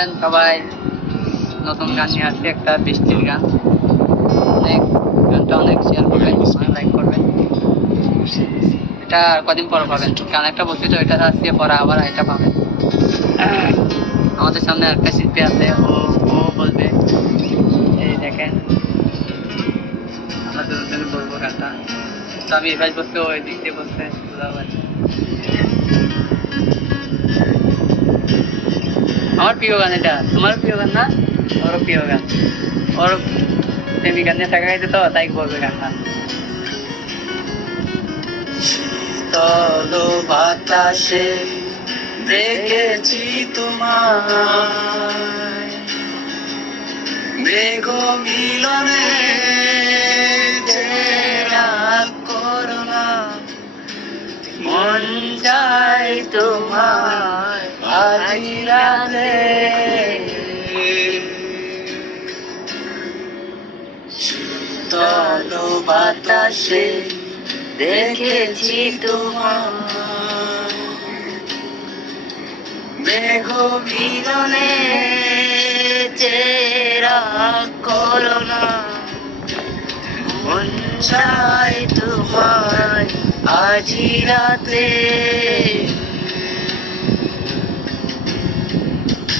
সবাই নতুন গান নিয়ে আসছে, একটা বৃষ্টির গান। গানটা অনেক শেয়ার করবেন, অনেক লাইক করবেন। এটা কদিন পর পাবেন, গান একটা বলছি তো, এটা আজকে পরে আবার এটা পাবেন। আমাদের সামনে একটা শিল্পী আছে, ও বলবে। এই দেখেন, আমরা দুজন বলবো গানটা। তো আমি এবার বলতে, ওই দিক দিয়ে বলতে আমার প্রিয় গান এটা, তোমার প্রিয় গান না? ওরও প্রিয় গান, ওর প্রেমিকা নিয়ে টাকা খাইছে তো, তাই বলবে গানটা। শীতল বাতাসে দেখেছি তোমায়, মেঘ মিলনে করোনা, মন চাই তোমায় আজ রাতে। শীতল বাতাসে দেখেছি তোমায়, মেঘ মিলনে চেরা করোনা, মন চাই তোমায় আজি রাতে।